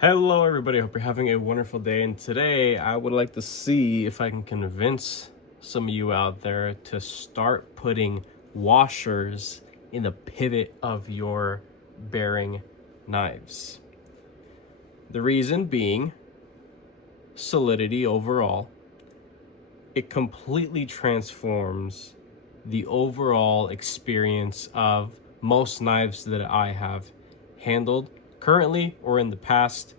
Hello everybody, hope you're having a wonderful day, and today I would like to see if I can convince some of you out there to start putting washers in the pivot of your bearing knives. The reason being solidity overall. It completely transforms the overall experience of most knives that I have handled currently or in the past.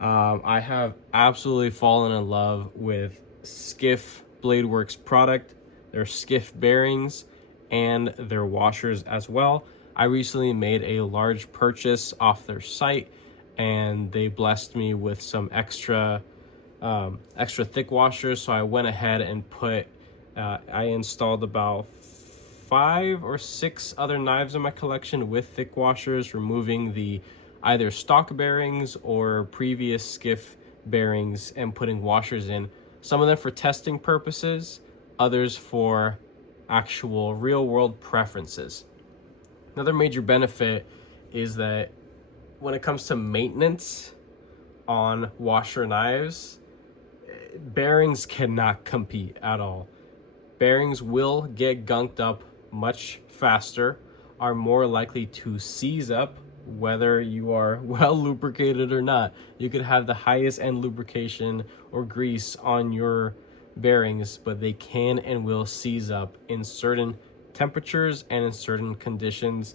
I have absolutely fallen in love with Skiff Bladeworks product, their Skiff bearings, and their washers as well. I recently made a large purchase off their site, and they blessed me with some extra thick washers. So I went ahead and I installed about 5 or 6 other knives in my collection with thick washers, removing the either stock bearings or previous Skiff bearings and putting washers in. Some of them for testing purposes, others for actual real world preferences. Another major benefit is that when it comes to maintenance on washer knives, bearings cannot compete at all. Bearings will get gunked up much faster, are more likely to seize up whether you are well lubricated or not. You could have the highest end lubrication or grease on your bearings, but they can and will seize up in certain temperatures and in certain conditions,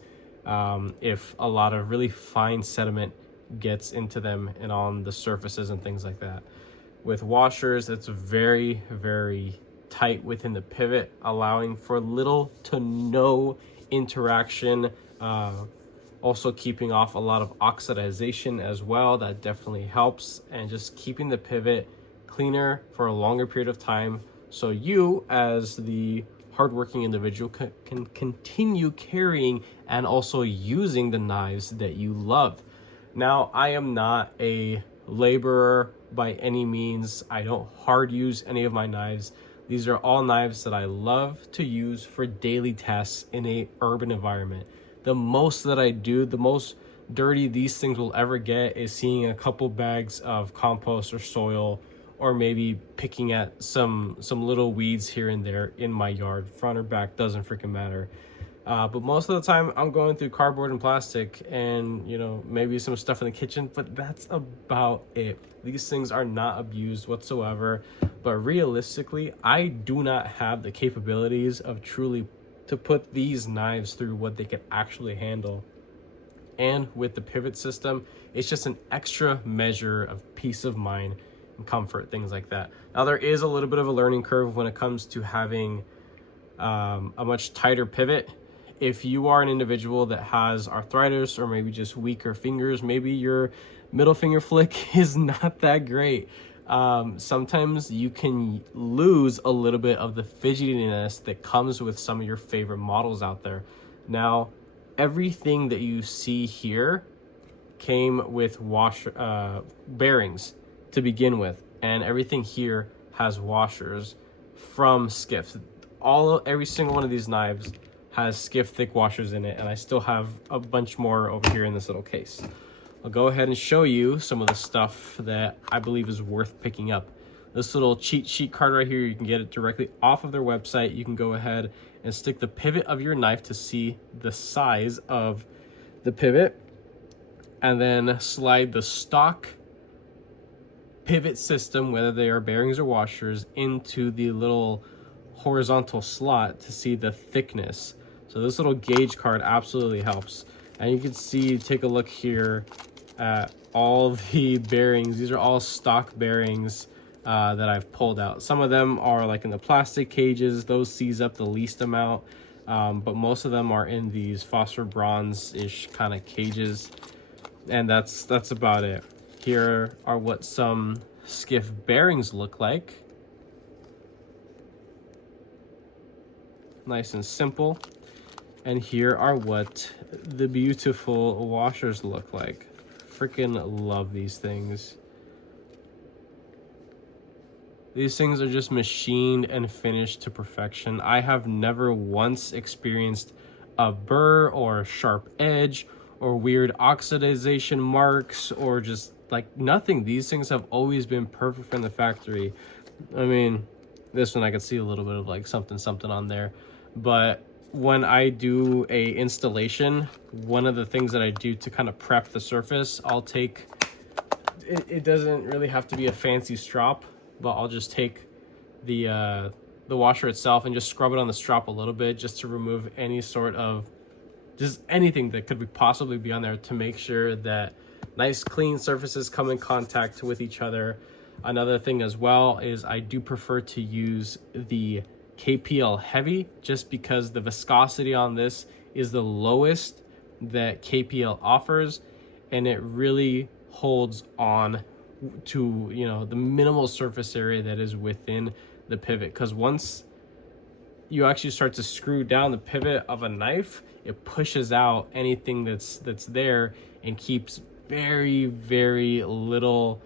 if a lot of really fine sediment gets into them and on the surfaces and things like that. With washers, it's very, very tight within the pivot, allowing for little to no interaction. Also keeping off a lot of oxidization as well. That definitely helps, and just keeping the pivot cleaner for a longer period of time, so you as the hardworking individual can continue carrying and also using the knives that you love. Now, I am not a laborer by any means. I don't hard use any of my knives. These are all knives that I love to use for daily tasks in a urban environment. The most that I do, the most dirty these things will ever get is seeing a couple bags of compost or soil, or maybe picking at some little weeds here and there in my yard. Front or back, doesn't freaking matter. But most of the time I'm going through cardboard and plastic and, maybe some stuff in the kitchen, but that's about it. These things are not abused whatsoever. But realistically, I do not have the capabilities of truly to put these knives through what they can actually handle. And with the pivot system, it's just an extra measure of peace of mind and comfort, things like that. Now, there is a little bit of a learning curve when it comes to having a much tighter pivot. If you are an individual that has arthritis or maybe just weaker fingers, maybe your middle finger flick is not that great. Sometimes you can lose a little bit of the fidgetiness that comes with some of your favorite models out there. Now, everything that you see here came with bearings to begin with, and everything here has washers from Skiff. Every single one of these knives has Skiff thick washers in it, and I still have a bunch more over here in this little case. I'll go ahead and show you some of the stuff that I believe is worth picking up. This little cheat sheet card right here, you can get it directly off of their website. You can go ahead and stick the pivot of your knife to see the size of the pivot, and then slide the stock pivot system, whether they are bearings or washers, into the little horizontal slot to see the thickness. So this little gauge card absolutely helps. And you can see, take a look here at all the bearings. These are all stock bearings that I've pulled out. Some of them are like in the plastic cages. Those seize up the least amount. But most of them are in these phosphor bronze-ish kind of cages. And that's about it. Here are what some Skiff bearings look like. Nice and simple. And here are what the beautiful washers look like. Freaking love these things. These things are just machined and finished to perfection. I have never once experienced a burr or a sharp edge or weird oxidization marks or just like nothing. These things have always been perfect from the factory. I mean, this one I could see a little bit of like something on there, but when I do a installation, one of the things that I do to kind of prep the surface, I'll take it doesn't really have to be a fancy strop, but I'll just take the washer itself and just scrub it on the strop a little bit, just to remove any sort of just anything that could possibly be on there, to make sure that nice clean surfaces come in contact with each other. Another thing as well is I do prefer to use the KPL Heavy, just because the viscosity on this is the lowest that KPL offers, and it really holds on to, you know, the minimal surface area that is within the pivot. Because once you actually start to screw down the pivot of a knife, it pushes out anything that's there and keeps very little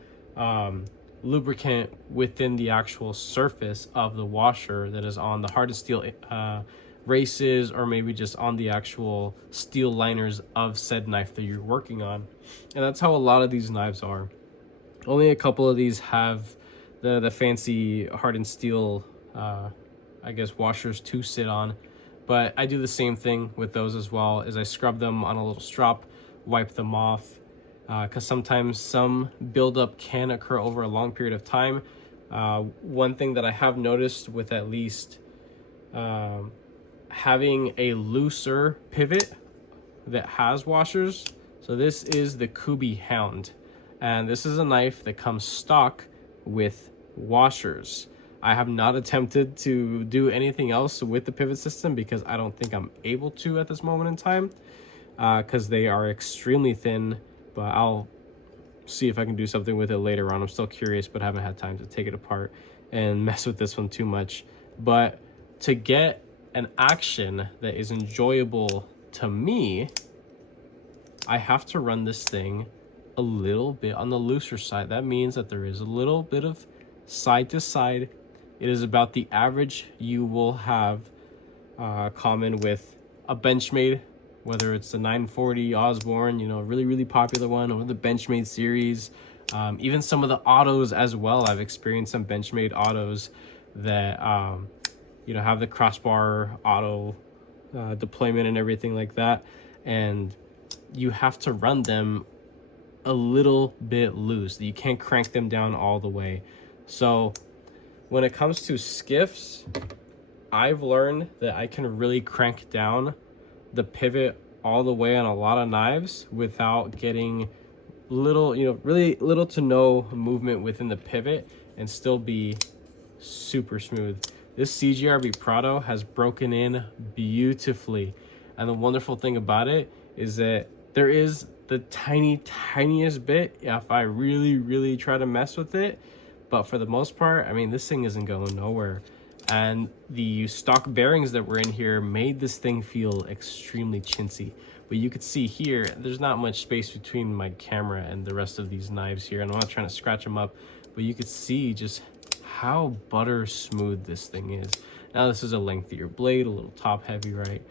lubricant within the actual surface of the washer that is on the hardened steel races, or maybe just on the actual steel liners of said knife that you're working on. And that's how a lot of these knives are. Only a couple of these have the fancy hardened steel I guess washers to sit on, but I do the same thing with those as well. Is I scrub them on a little strop, wipe them off, because sometimes some buildup can occur over a long period of time. One thing that I have noticed with at least having a looser pivot that has washers. So this is the Kubi Hound, and this is a knife that comes stock with washers. I have not attempted to do anything else with the pivot system because I don't think I'm able to at this moment in time, because they are extremely thin, but I'll see if I can do something with it later on. I'm still curious, but haven't had time to take it apart and mess with this one too much. But to get an action that is enjoyable to me, I have to run this thing a little bit on the looser side. That means that there is a little bit of side to side. It is about the average you will have common with a Benchmade, whether it's the 940 Osborne, you know, really popular one, or the Benchmade series. Even some of the autos as well. I've experienced some Benchmade autos that you know, have the crossbar auto deployment and everything like that, and you have to run them a little bit loose. You can't crank them down all the way. So when it comes to skiffs, I've learned that I can really crank down the pivot all the way on a lot of knives without getting little, you know, really little to no movement within the pivot, and still be super smooth. This CGRB Prado has broken in beautifully, and the wonderful thing about it is that there is the tiniest bit if I really try to mess with it, but for the most part, I mean, this thing isn't going nowhere. And the stock bearings that were in here made this thing feel extremely chintzy. But you could see here, there's not much space between my camera and the rest of these knives here, and I'm not trying to scratch them up, but you could see just how butter smooth this thing is. Now this is a lengthier blade, a little top heavy, right?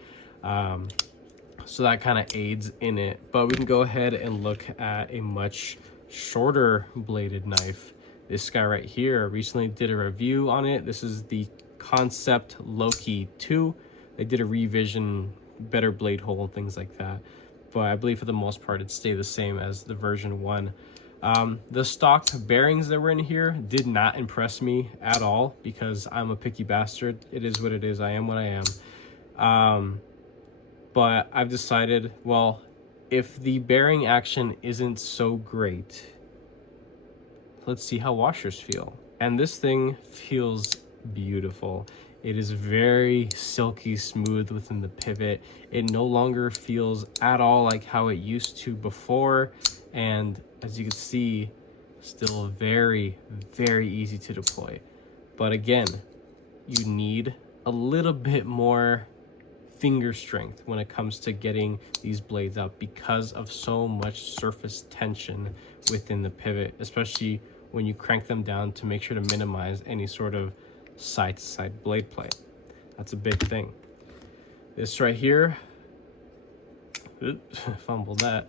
So that kind of aids in it. But we can go ahead and look at a much shorter bladed knife. This guy right here, recently did a review on it. This is the Concept Loki 2. They did a revision, better blade hole and things like that, but I believe for the most part it stayed the same as the version 1. The stock bearings that were in here did not impress me at all, because I'm a picky bastard. It is what it is. I am what I am. But I've decided, well, if the bearing action isn't so great, let's see how washers feel. And this thing feels beautiful. It is very silky smooth within the pivot. It no longer feels at all like how it used to before, and as you can see, still very easy to deploy. But again, you need a little bit more finger strength when it comes to getting these blades up, because of so much surface tension within the pivot, especially when you crank them down to make sure to minimize any sort of side-to-side blade play. That's a big thing. This right here, Fumbled that.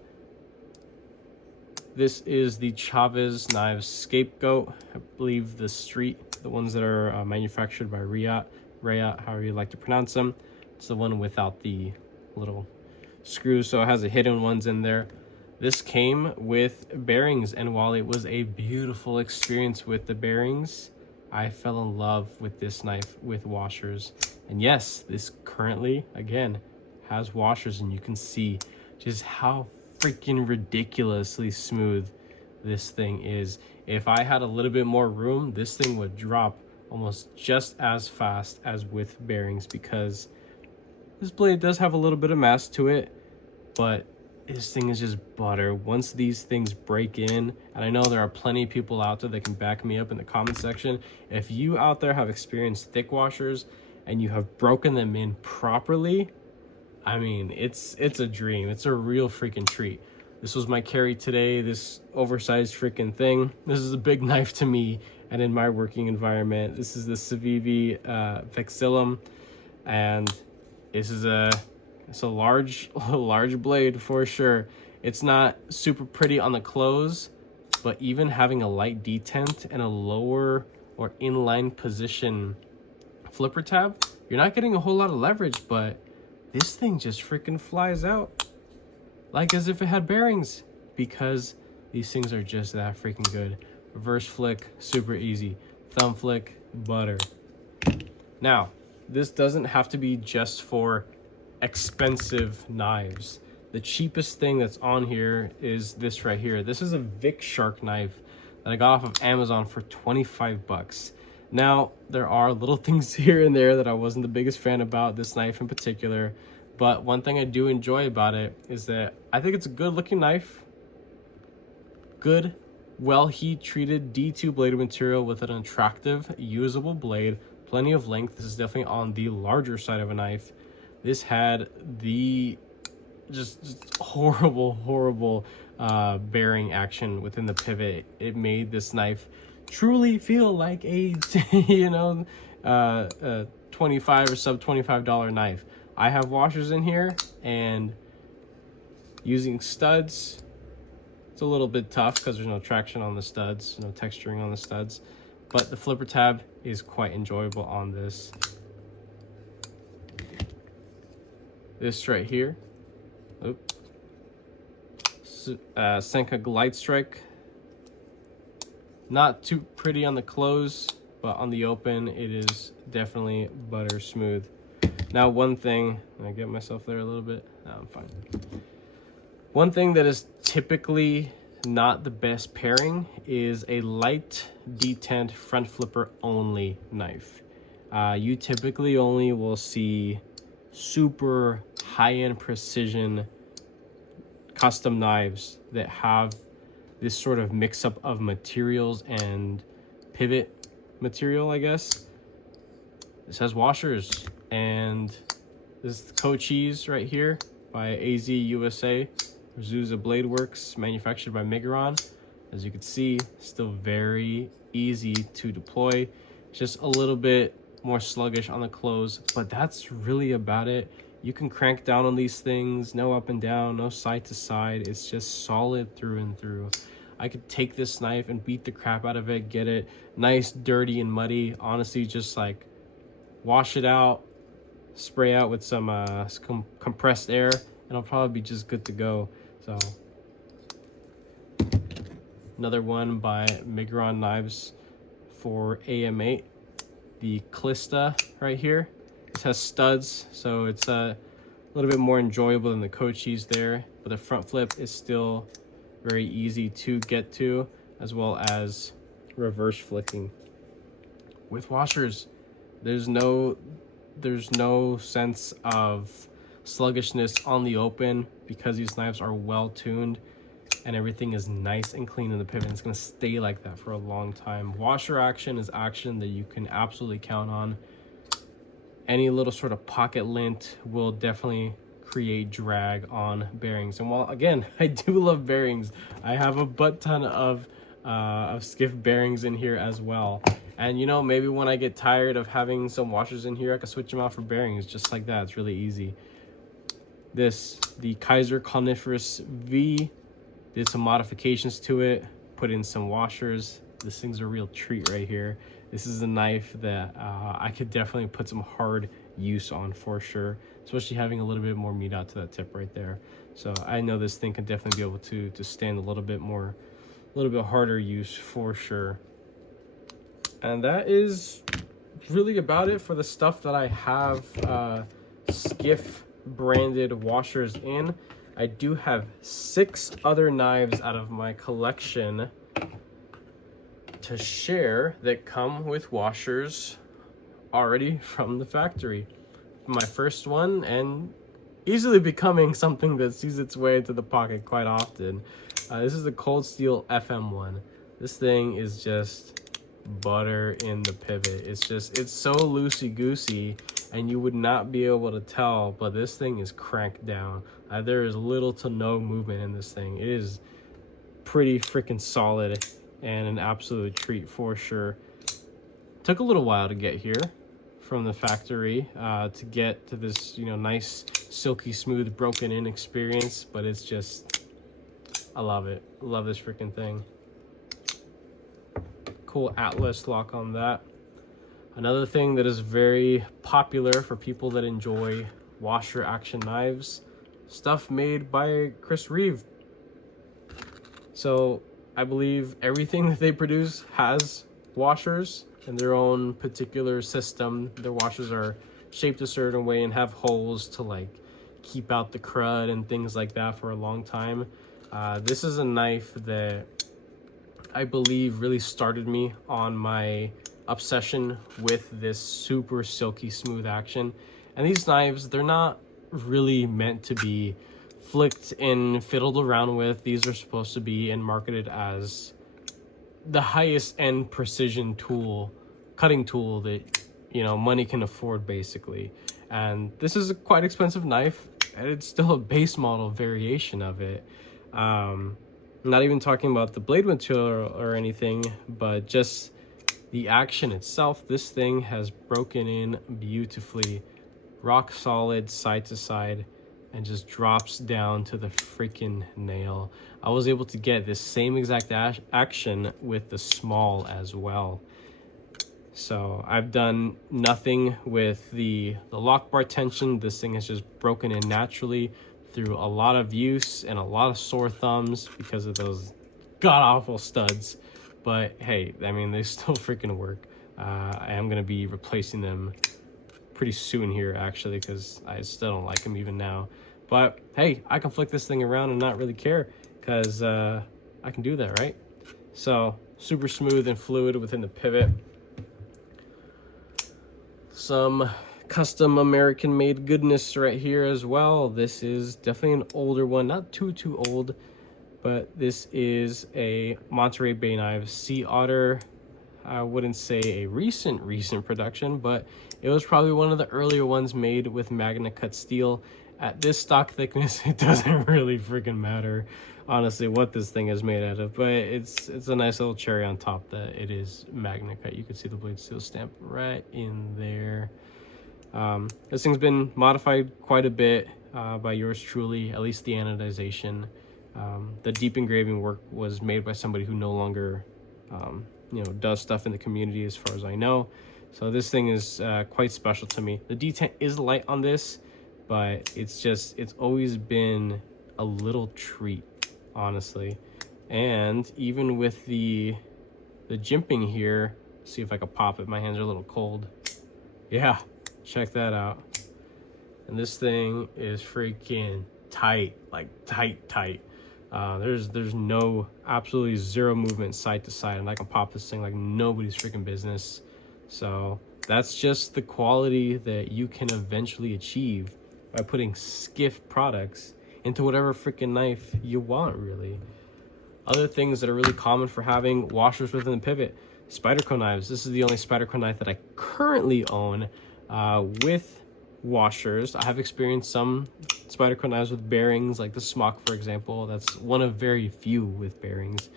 This is the Chavez Knives Scapegoat. I believe the ones that are manufactured by Riot, however you like to pronounce them. It's the one without the little screws, so it has the hidden ones in there. This came with bearings, and while it was a beautiful experience with the bearings, I fell in love with this knife with washers. And yes, this currently, again, has washers, and you can see just how freaking ridiculously smooth this thing is. If I had a little bit more room, this thing would drop almost just as fast as with bearings, because this blade does have a little bit of mass to it, but this thing is just butter. Once these things break in, and I know there are plenty of people out there that can back me up in the comment section, if you out there have experienced thick washers and you have broken them in properly, I mean, it's a dream. It's a real freaking treat. This was my carry today, this oversized freaking thing. This is a big knife to me and in my working environment. This is the Civivi Vexillum, and it's a large blade for sure. It's not super pretty on the close, but even having a light detent and a lower or inline position flipper tab, you're not getting a whole lot of leverage, but this thing just freaking flies out like as if it had bearings, because these things are just that freaking good. Reverse flick, super easy. Thumb flick, butter. Now, this doesn't have to be just for expensive knives. The cheapest thing that's on here is this right here. This is a Vic Shark knife that I got off of Amazon for 25 bucks. Now, there are little things here and there that I wasn't the biggest fan about this knife in particular, but one thing I do enjoy about it is that I think it's a good looking knife. Good, well heat treated D2 blade material with an attractive, usable blade, plenty of length. This is definitely on the larger side of a knife. This had the just horrible bearing action within the pivot. It made this knife truly feel like a $25 or sub $25 knife. I have washers in here, and using studs, it's a little bit tough because there's no traction on the studs, no texturing on the studs, but the flipper tab is quite enjoyable on this. This right here, Senka Glide Strike. Not too pretty on the close, but on the open, it is definitely butter smooth. Now, one thing, I get myself there a little bit. No, I'm fine. One thing that is typically not the best pairing is a light detent front flipper only knife. You typically only will see super high-end precision custom knives that have this sort of mix-up of materials and pivot material, I guess. This has washers, and this is the Cochise right here by AZ USA. Azusa Blade Works, manufactured by Migron. As you can see, still very easy to deploy. Just a little bit more sluggish on the close, but that's really about it. You can crank down on these things, no up and down, no side to side. It's just solid through and through. I could take this knife and beat the crap out of it, get it nice, dirty, and muddy. Honestly, just like wash it out, spray out with some compressed air, and I'll probably be just good to go. So, another one by Migron Knives for AM8. The Clista right here. This has studs, so it's a little bit more enjoyable than the Cochise there, but the front flip is still very easy to get to, as well as reverse flicking. With washers, there's no sense of sluggishness on the open because these knives are well tuned and everything is nice and clean in the pivot. It's going to stay like that for a long time. Washer action is action that you can absolutely count on. Any little sort of pocket lint will definitely create drag on bearings. And while, again, I do love bearings, I have a butt ton of skiff bearings in here as well. And you know, maybe when I get tired of having some washers in here, I can switch them out for bearings just like that. It's really easy. the Kaiser Coniferous V, did some modifications to it, put in some washers. This thing's a real treat right here. This is a knife that I could definitely put some hard use on for sure, especially having a little bit more meat out to that tip right there. So I know this thing could definitely be able to stand a little bit harder use for sure. And that is really about it for the stuff that I have Skiff branded washers in. I do have 6 other knives out of my collection to share that come with washers already from the factory. My first one, and easily becoming something that sees its way into the pocket quite often. This is the Cold Steel FM1. This thing is just butter in the pivot. It's so loosey-goosey, and you would not be able to tell, but this thing is cranked down. There is little to no movement in this thing. It is pretty freaking solid and an absolute treat for sure. Took a little while to get here from the factory to get to this, nice, silky smooth, broken in experience, but it's just, I love it. I love this freaking thing. Cool Atlas lock on that. Another thing that is very popular for people that enjoy washer action knives, stuff made by Chris Reeve. So I believe everything that they produce has washers in their own particular system. Their washers are shaped a certain way and have holes to like keep out the crud and things like that for a long time. This is a knife that I believe really started me on my obsession with this super silky smooth action. And these knives, they're not really meant to be flicked and fiddled around with. These are supposed to be and marketed as the highest end precision tool, cutting tool that money can afford basically. And this is a quite expensive knife, and it's still a base model variation of it. Not even talking about the blade material or anything, but just the action itself. This thing has broken in beautifully, rock solid side to side, and just drops down to the freaking nail. I was able to get this same exact action with the small as well. So I've done nothing with the lock bar tension. This thing has just broken in naturally through a lot of use and a lot of sore thumbs because of those god-awful studs. But hey, I mean, they still freaking work. I am going to be replacing them pretty soon here, actually, because I still don't like them even now. But hey, I can flick this thing around and not really care because I can do that, right? So super smooth and fluid within the pivot. Some custom American made goodness right here as well. This is definitely an older one, not too old, but this is a Monterey Bay Knives Sea Otter. I wouldn't say a recent production, but it was probably one of the earlier ones made with Magna Cut steel. At this stock thickness, it doesn't really freaking matter, honestly, what this thing is made out of, but it's a nice little cherry on top that it is Magna Cut. You can see the blade steel stamp right in there. This thing's been modified quite a bit by yours truly, at least the anodization. The deep engraving work was made by somebody who no longer does stuff in the community as far as I know. So this thing is quite special to me. The detent is light on this, but it's always been a little treat, honestly. And even with the jimping here, see if I can pop it. My hands are a little cold. Yeah, check that out. And this thing is freaking tight, like tight. There's no, absolutely zero movement side to side, and I can pop this thing like nobody's freaking business. So that's just the quality that you can eventually achieve by putting Skiff products into whatever freaking knife you want, really. Other things that are really common for having washers within the pivot: Spyderco knives. This is the only Spyderco knife that I currently own with washers. I have experienced some Spyderco knives with bearings, like the Smock, for example. That's one of very few with bearings.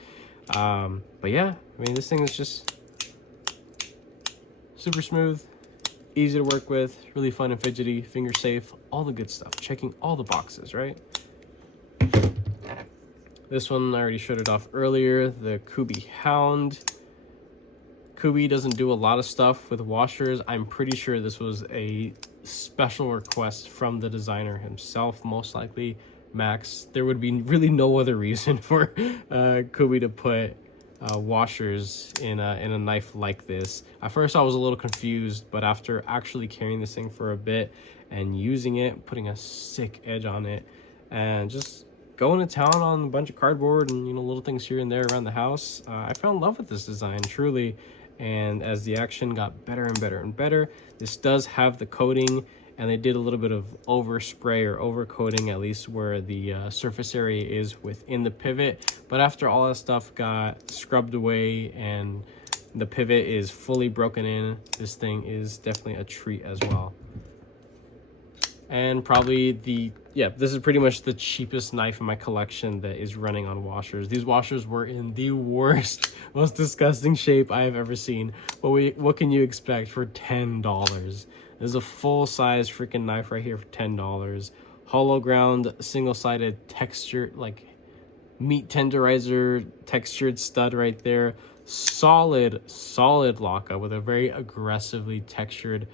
But yeah, I mean, this thing is just super smooth, easy to work with, really fun and fidgety, finger safe, all the good stuff, checking all the boxes, right? This one, I already showed it off earlier, the Kubi Hound. Kubi doesn't do a lot of stuff with washers. I'm pretty sure this was a special request from the designer himself, most likely Max. There would be really no other reason for Kubi to put washers in a knife like this. At first I was a little confused, but after actually carrying this thing for a bit and using it, putting a sick edge on it, and just going to town on a bunch of cardboard and, you know, little things here and there around the house, I fell in love with this design, truly. And as the action got better and better and better, this does have the coating, and they did a little bit of overspray or overcoating, at least where the surface area is within the pivot. But after all that stuff got scrubbed away and the pivot is fully broken in, this thing is definitely a treat as well. And probably this is pretty much the cheapest knife in my collection that is running on washers. These washers were in the worst, most disgusting shape I have ever seen. But what can you expect for $10? This is a full-size freaking knife right here for $10. Hollow ground, single-sided textured, like meat tenderizer textured stud right there. Solid lockup with a very aggressively textured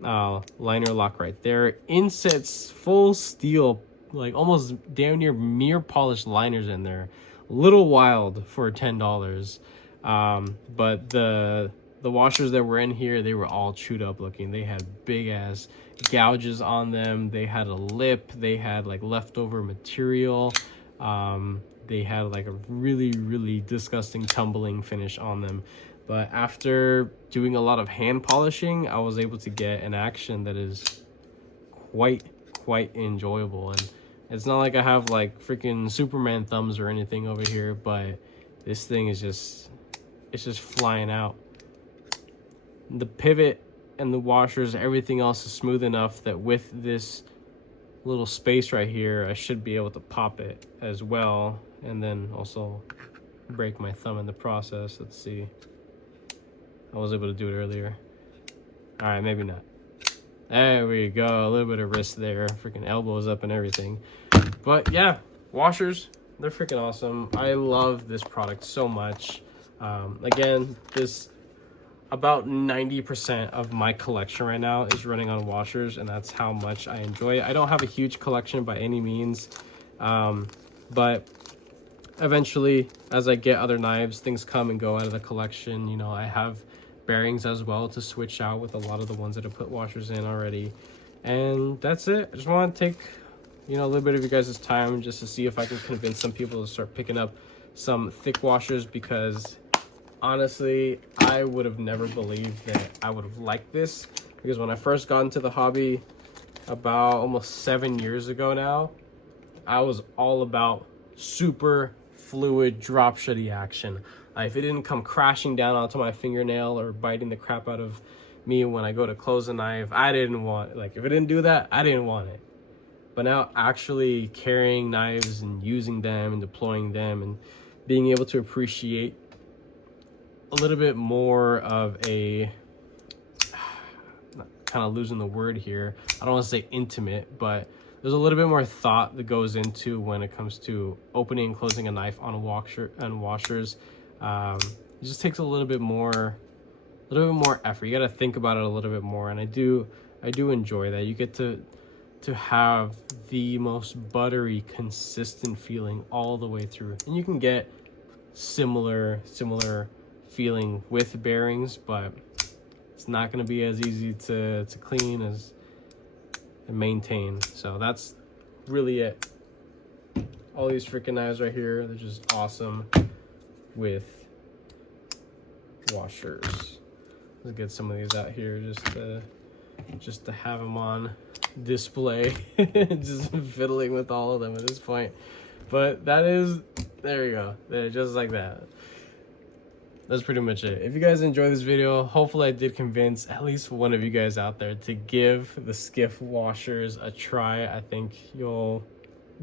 liner lock right there. Insets full steel, like almost damn near mirror polished liners in there. Little wild for $10. But the washers that were in here, they were all chewed up looking. They had big ass gouges on them. They had a lip. They had like leftover material. They had like a really disgusting tumbling finish on them. But after doing a lot of hand polishing, I was able to get an action that is quite enjoyable. And it's not like I have like freaking Superman thumbs or anything over here, but this thing is it's just flying out. The pivot and the washers, everything else is smooth enough that with this little space right here, I should be able to pop it as well, and then also break my thumb in the process. Let's see. I was able to do it earlier. All right, maybe not. There we go. A little bit of wrist there. Freaking elbows up and everything. But yeah, washers, they're freaking awesome. I love this product so much. Again, this about 90% of my collection right now is running on washers, and that's how much I enjoy it. I don't have a huge collection by any means, but eventually, as I get other knives, things come and go out of the collection. You know, I have bearings as well to switch out with a lot of the ones that I put washers in already. And that's it. I just want to take, you know, a little bit of you guys' time just to see if I can convince some people to start picking up some thick washers, because honestly, I would have never believed that I would have liked this, because when I first got into the hobby about almost 7 years ago now, I was all about super fluid drop shutty action. If it didn't come crashing down onto my fingernail or biting the crap out of me when I go to close a knife, I didn't want it. Like, if it didn't do that, I didn't want it. But now actually carrying knives and using them and deploying them and being able to appreciate a little bit more of a, kind of losing the word here, I don't want to say intimate, but there's a little bit more thought that goes into when it comes to opening and closing a knife on washers. It just takes a little bit more effort. You got to think about it a little bit more, and I do enjoy that. You get to have the most buttery, consistent feeling all the way through, and you can get similar feeling with bearings, but it's not going to be as easy to clean as and maintain. So that's really it. All these freaking knives right here, they're just awesome with washers. Let's get some of these out here just to have them on display. Just fiddling with all of them at this point. But there you go. There, just like that. That's pretty much it. If you guys enjoyed this video, hopefully I did convince at least one of you guys out there to give the skiff washers a try. I think you'll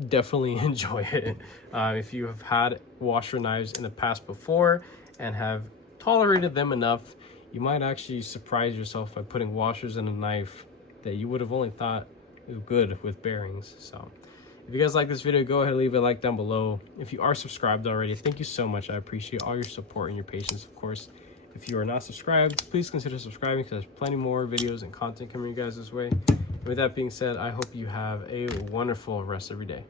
definitely enjoy it. If you have had washer knives in the past before and have tolerated them enough, you might actually surprise yourself by putting washers in a knife that you would have only thought was good with bearings. So if you guys like this video, go ahead and leave a like down below. If you are subscribed already, thank you so much. I appreciate all your support and your patience, of course. If you are not subscribed, please consider subscribing because there's plenty more videos and content coming you guys this way. And with that being said, I hope you have a wonderful rest of your day.